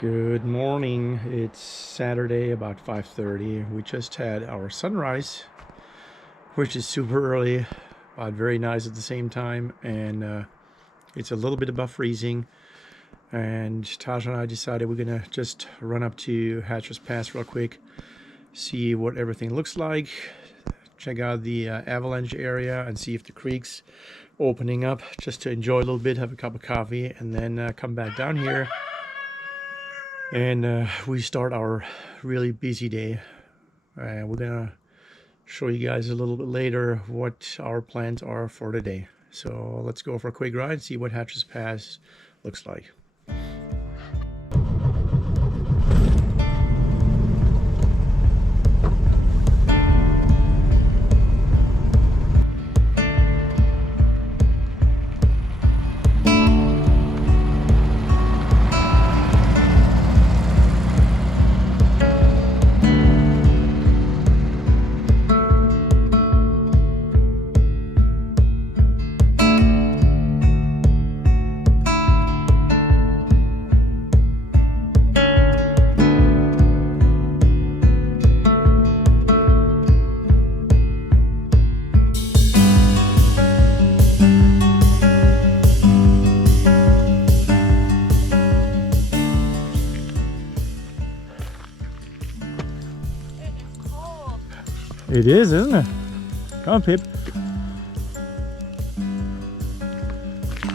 Good morning. It's Saturday about 5:30. We just had our sunrise, which is super early, but very nice at the same time. And it's a little bit above freezing. And Tasha and I decided we're gonna just run up to Hatcher's Pass real quick, see what everything looks like, check out the avalanche area, and see if the creek's opening up, just to enjoy a little bit, have a cup of coffee, and then come back down here. And we start our really busy day. We're gonna show you guys a little bit later what our plans are for today. So let's go for a quick ride, see what Hatcher's Pass looks like. It is, isn't it? Come on, Pip.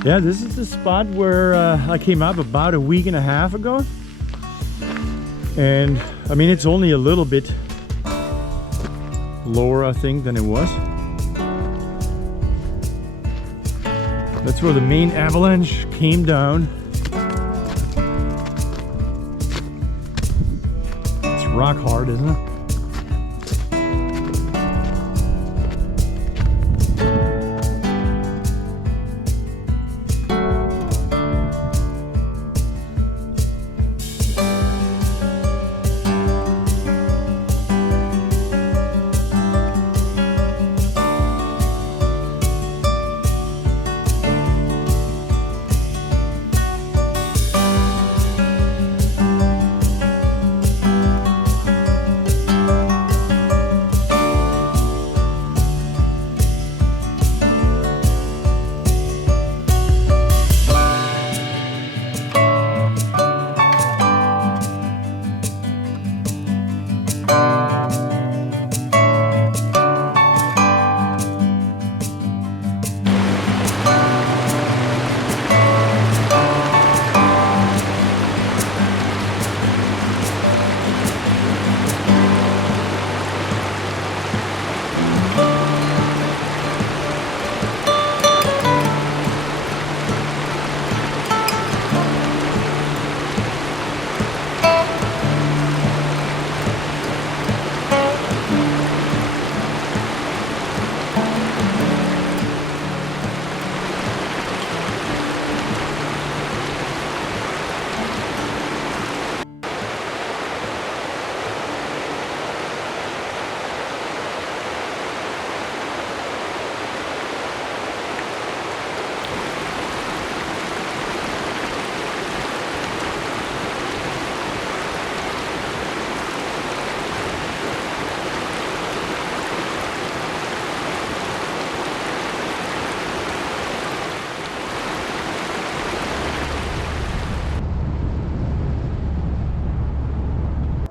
Yeah, this is the spot where I came up about a week and a half ago. And I mean, it's only a little bit lower, I think, than it was. That's where the main avalanche came down. It's rock hard, isn't it?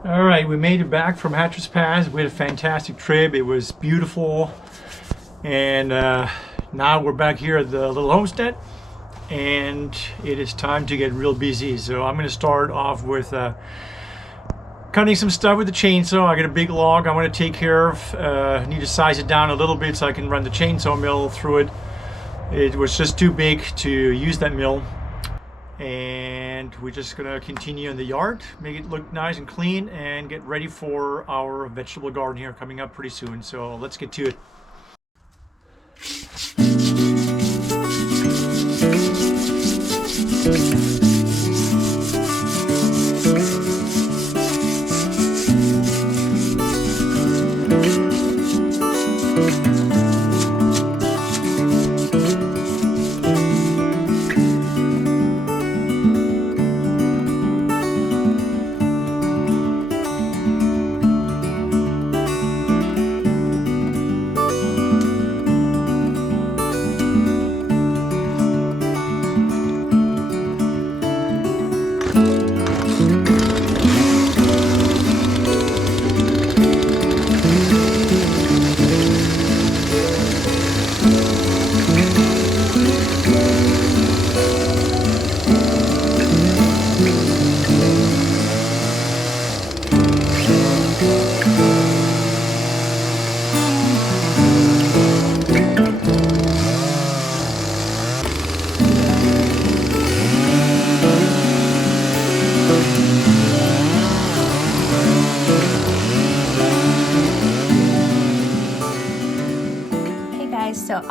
All right, we made it back from Hatcher's Pass. We had a fantastic trip. It was beautiful. And now we're back here at the little homestead. And it is time to get real busy. So I'm going to start off with cutting some stuff with the chainsaw. I got a big log I want to take care of. Need to size it down a little bit so I can run the chainsaw mill through it. It was just too big to use that mill. And we're just gonna continue in the yard, make it look nice and clean, and get ready for our vegetable garden here coming up pretty soon. So let's get to it.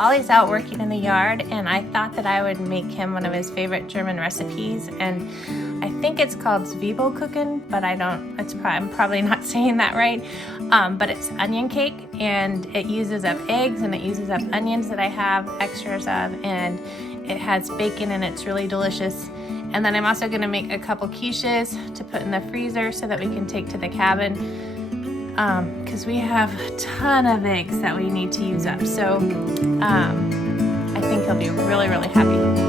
Ollie's out working in the yard, and I thought that I would make him one of his favorite German recipes, and I think it's called Zwiebelkuchen, but I'm probably not saying that right. But it's onion cake, and it uses up eggs, and it uses up onions that I have extras of, and it has bacon, and it's really delicious. And then I'm also gonna make a couple quiches to put in the freezer so that we can take to the cabin, because we have a ton of eggs that we need to use up. So I think he'll be really, really happy.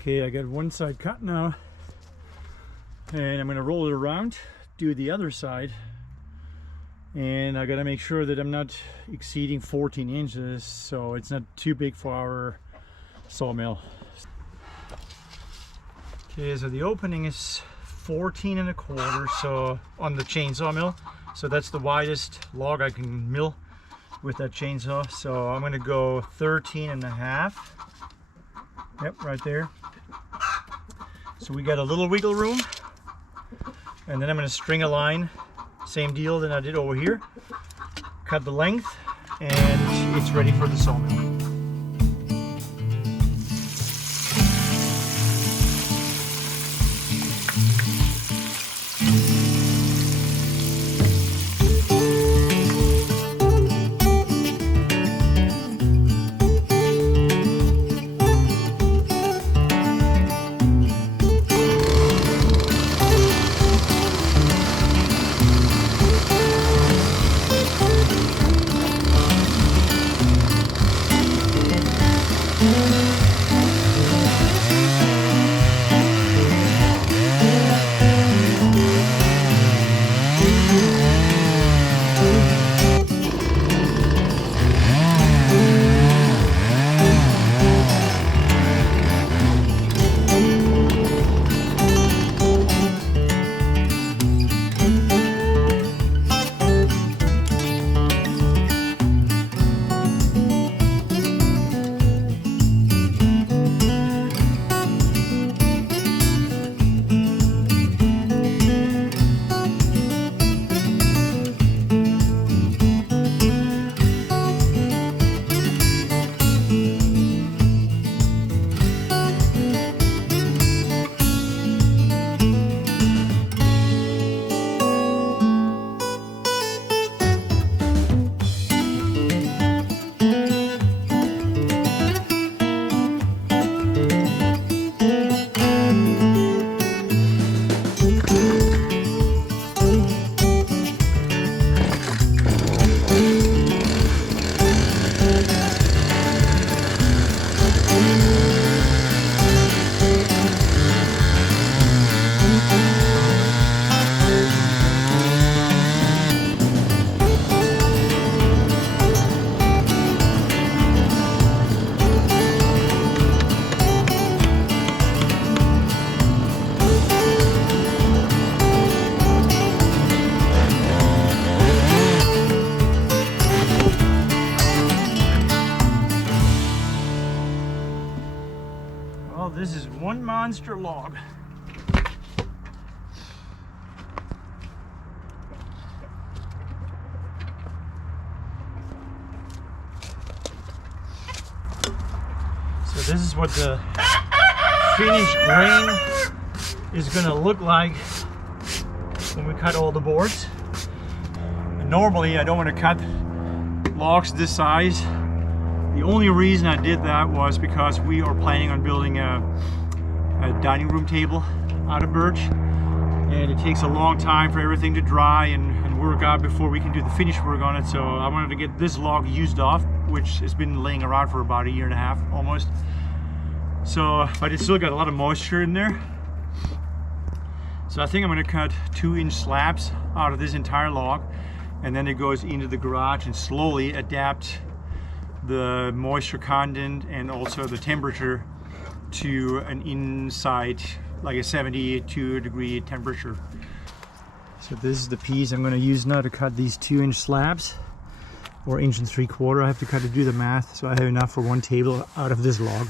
Okay, I got one side cut now, and I'm going to roll it around, do the other side, and I got to make sure that I'm not exceeding 14 inches, so it's not too big for our sawmill. Okay, so the opening is 14 1/4, so on the chainsaw mill, so that's the widest log I can mill with that chainsaw. So I'm going to go 13 1/2. Yep, right there. So we got a little wiggle room, and then I'm going to string a line, same deal that I did over here, cut the length, and it's ready for the sawmill. This is one monster log. So this is what the finished grain is going to look like when we cut all the boards. And normally I don't want to cut logs this size The only reason I did that was because we are planning on building a dining room table out of birch, and it takes a long time for everything to dry and work out before we can do the finish work on it. So I wanted to get this log used off, which has been laying around for about 1.5 years almost. So, but it's still got a lot of moisture in there. So I think I'm going to cut 2-inch slabs out of this entire log, and then it goes into the garage and slowly adapt the moisture content and also the temperature to an inside, like a 72-degree temperature. So this is the piece I'm going to use now to cut these 2-inch slabs, or 1.75 inches. I have to cut to do the math, so I have enough for one table out of this log.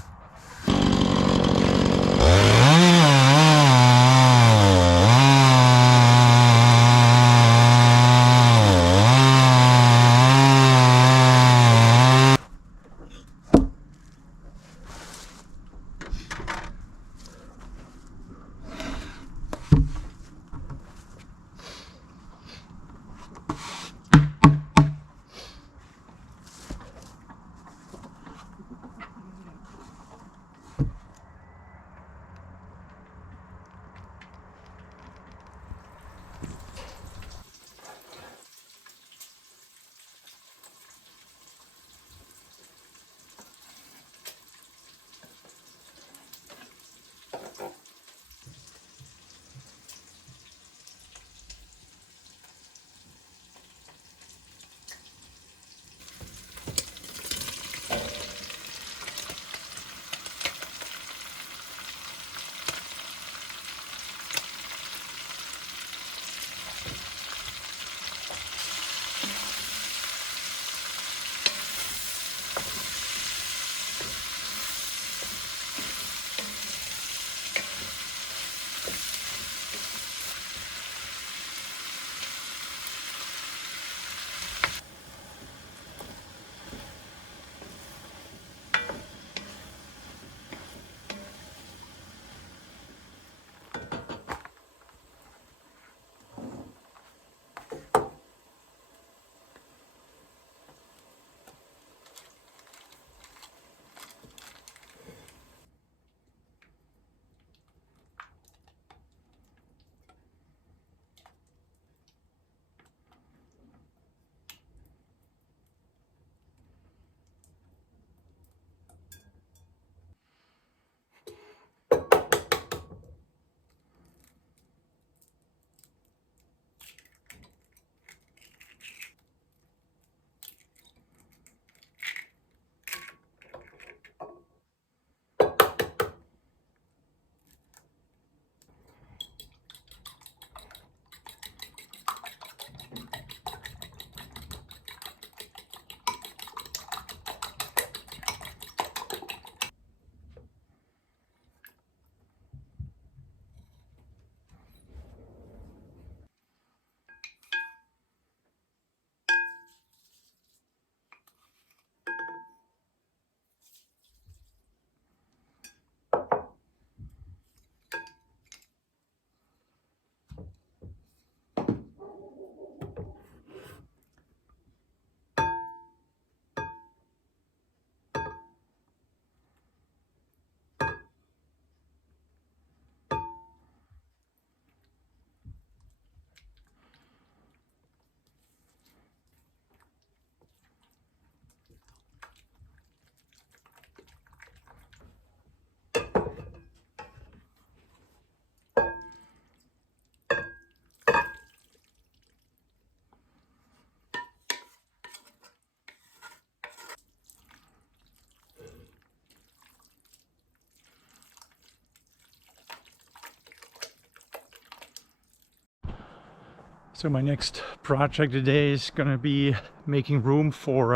So my next project today is going to be making room for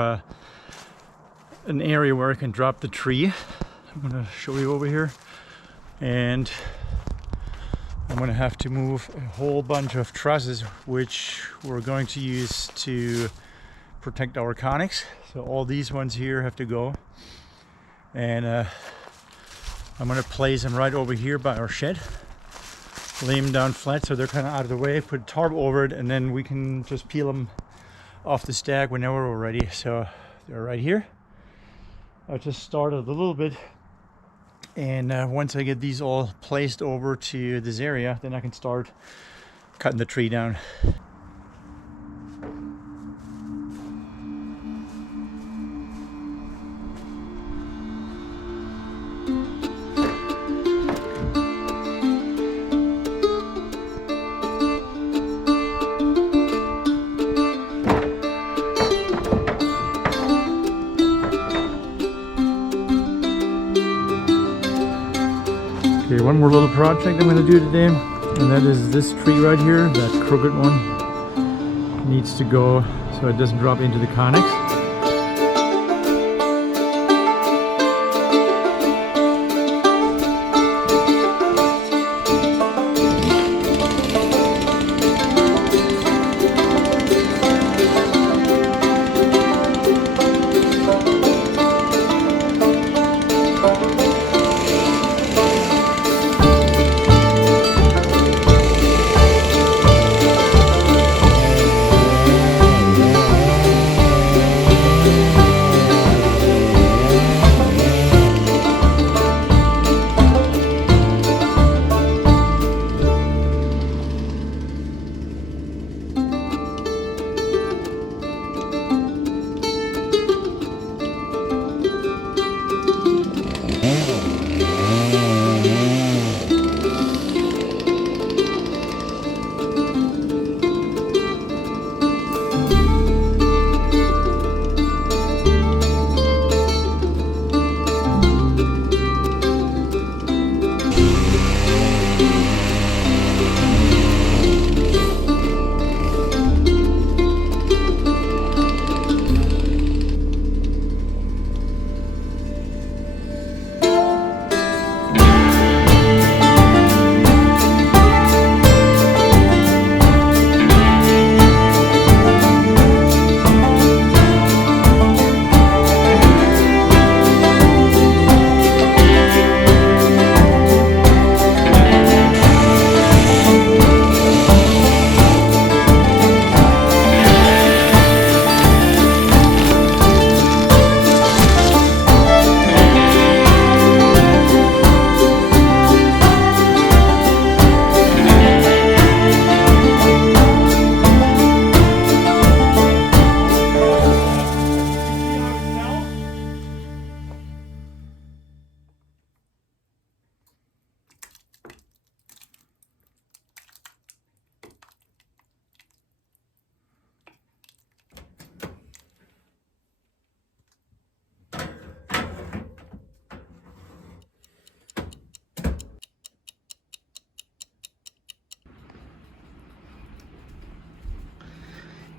an area where I can drop the tree. I'm going to show you over here, and I'm going to have to move a whole bunch of trusses which we're going to use to protect our conics. So all these ones here have to go, and I'm going to place them right over here by our shed. Lay them down flat so they're kind of out of the way, put tarp over it, and then we can just peel them off the stack whenever we're ready. So they're right here. I just started a little bit, and once I get these all placed over to this area, then I can start cutting the tree down. Okay, one more little project I'm going to do today, and that is this tree right here, that crooked one. Needs to go so it doesn't drop into the conics.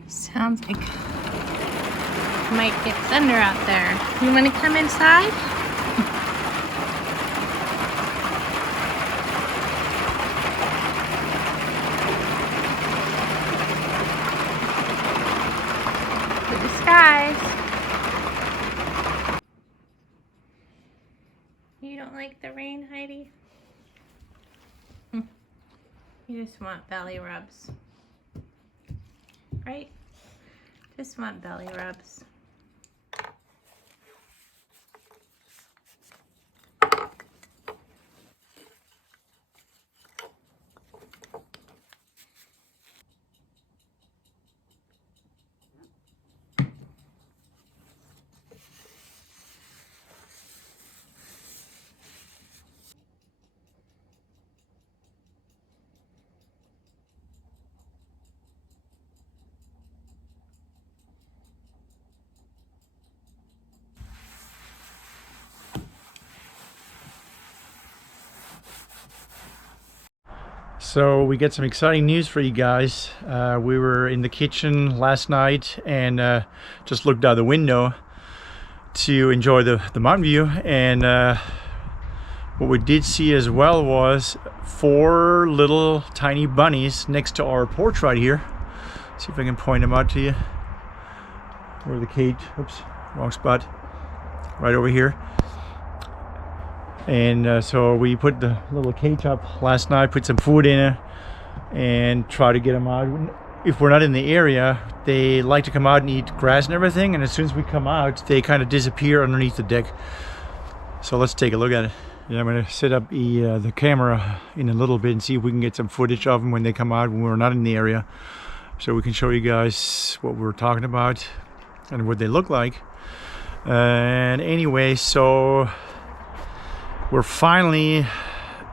Sounds like it might get thunder out there. You want to come inside? For the skies. You don't like the rain, Heidi? You just want belly rubs. Right? Just want belly rubs. So we get some exciting news for you guys. We were in the kitchen last night and just looked out the window to enjoy the mountain view, and what we did see as well was 4 little tiny bunnies next to our porch right here. See if I can point them out to you. Where the cage, oops, wrong spot, right over here. And so we put the little cage up last night, put some food in it, and try to get them out. if we're not in the area, they like to come out and eat grass and everything, and as soon as we come out, they kind of disappear underneath the deck. So let's take a look at it. Yeah, I'm gonna set up the camera in a little bit and see if we can get some footage of them when they come out when we're not in the area, so we can show you guys what we're talking about and what they look like. And anyway, so we're finally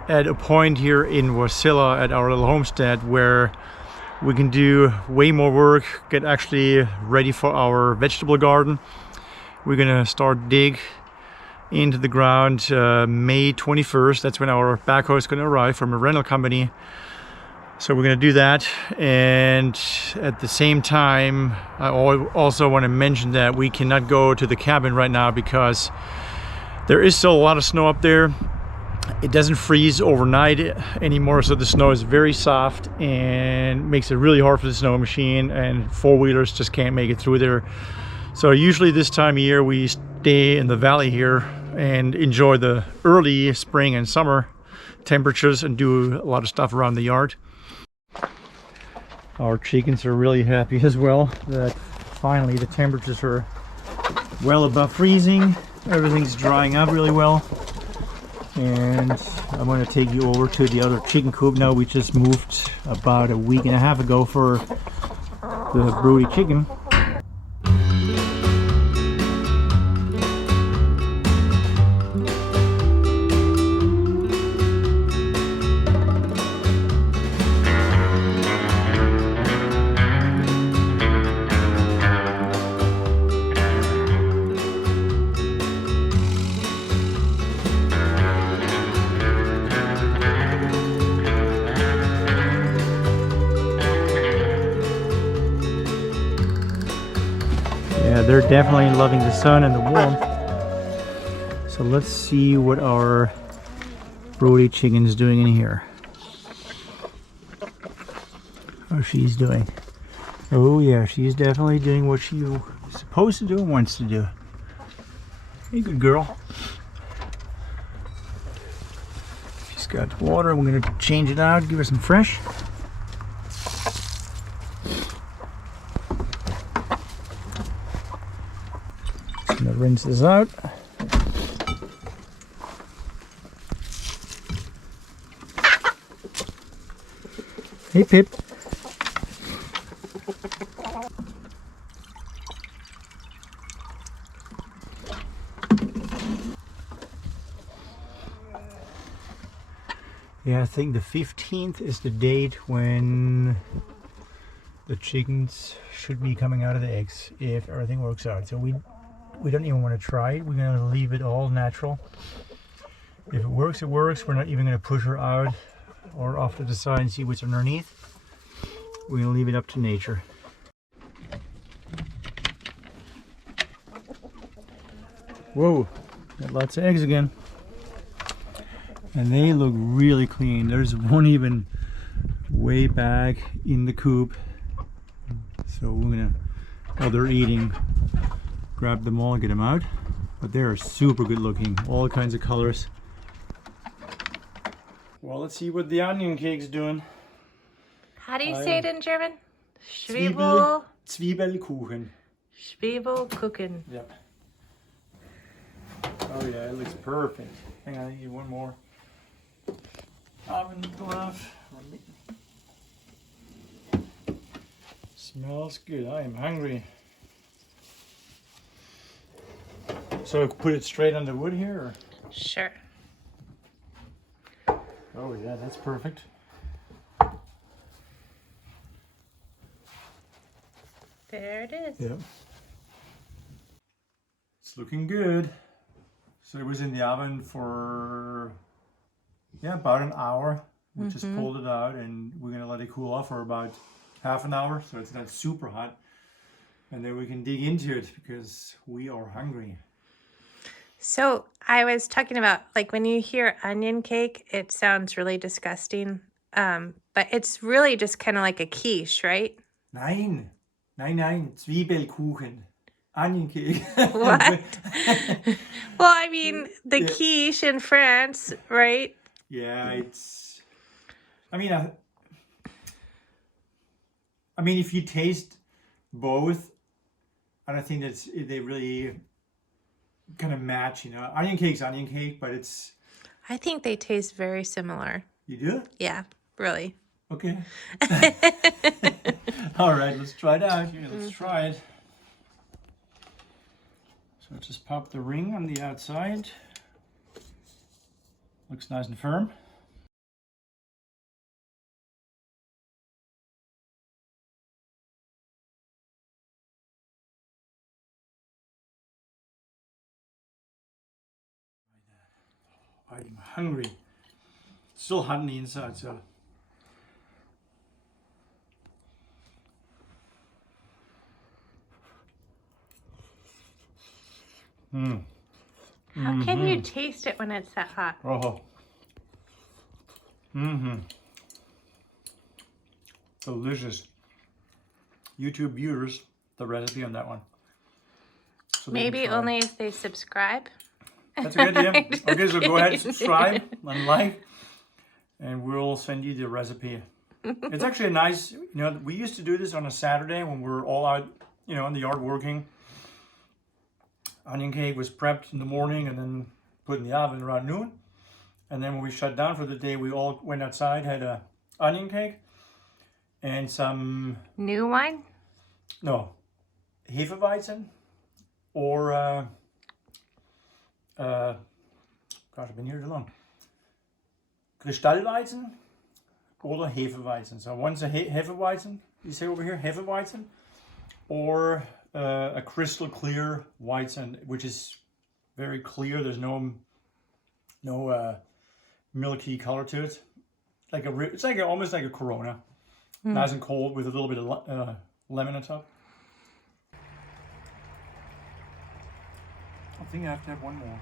at a point here in Wasilla at our little homestead where we can do way more work, get actually ready for our vegetable garden. We're gonna start dig into the ground May 21st. That's when our backhoe is gonna arrive from a rental company. So we're gonna do that, and at the same time I also want to mention that we cannot go to the cabin right now because there is still a lot of snow up there. It doesn't freeze overnight anymore, so the snow is very soft and makes it really hard for the snow machine, and four-wheelers just can't make it through there. So usually this time of year we stay in the valley here and enjoy the early spring and summer temperatures and do a lot of stuff around the yard. Our chickens are really happy as well that finally the temperatures are well above freezing. Everything's drying up really well. And I'm going to take you over to the other chicken coop now. We just moved about a week and a half ago for the broody chicken. Yeah, they're definitely loving the sun and the warmth. So let's see what our broody chicken's doing in here. How she's doing. Oh yeah, she's definitely doing what she's supposed to do and wants to do. Hey, good girl. She's got water. We're gonna change it out, give her some fresh. I'm gonna rinse this out. Hey, Pip. Yeah, I think the 15th is the date when the chickens should be coming out of the eggs if everything works out. So we don't even want to try it. We're going to leave it all natural. If it works, it works. We're not even going to push her out or off to the side and see what's underneath. We're going to leave it up to nature. Whoa, got lots of eggs again. And they look really clean. There's one even way back in the coop. So we're going to, while they're eating, grab them all and get them out. But they're super good looking, all kinds of colors. Well, let's see what the onion cake's doing. How do you say it in German? Zwiebelkuchen. Zwiebelkuchen. Yep. Oh yeah, it looks perfect. Hang on, I need one more oven glove. Smells good. I am hungry. So put it straight on the wood here? Or? Sure. Oh yeah, that's perfect. There it is. Yep. It's looking good. So it was in the oven for about an hour. We just pulled it out and we're gonna let it cool off for about half an hour, so it's not super hot. And then we can dig into it because we are hungry. So I was talking about, like, when you hear onion cake, it sounds really disgusting. But it's really just kind of like a quiche, right? Nein, Zwiebelkuchen. Onion cake. What? Well, I mean, the quiche in France, right? Yeah, it's... I mean, I mean, if you taste both, I don't think they really kind of match, you know. Onion cake's onion cake, but it's... I think they taste very similar. You do? Yeah, really. Okay. All right, let's try it out. Here, let's try it. So just pop the ring on the outside. Looks nice and firm. I'm hungry. Still hot on the inside, so. How can you taste it when it's that hot? Oh. Delicious. YouTube viewers, the recipe on that one. So Maybe only if they subscribe. That's a good idea. Okay, so go ahead and subscribe and like, and we'll send you the recipe. It's actually a nice, you know, we used to do this on a Saturday when we were all out, you know, in the yard working. Onion cake was prepped in the morning and then put in the oven around noon. And then when we shut down for the day, we all went outside, had a onion cake and some... New wine? No, Hefeweizen or... gosh, I've been here too long. Kristallweizen or Hefeweizen. So one's a Hefeweizen, you say over here, Hefeweizen, or a crystal clear Weizen, which is very clear. There's no milky color to it. It's like almost like a Corona, nice and cold with a little bit of lemon on top. I think I have to have one more.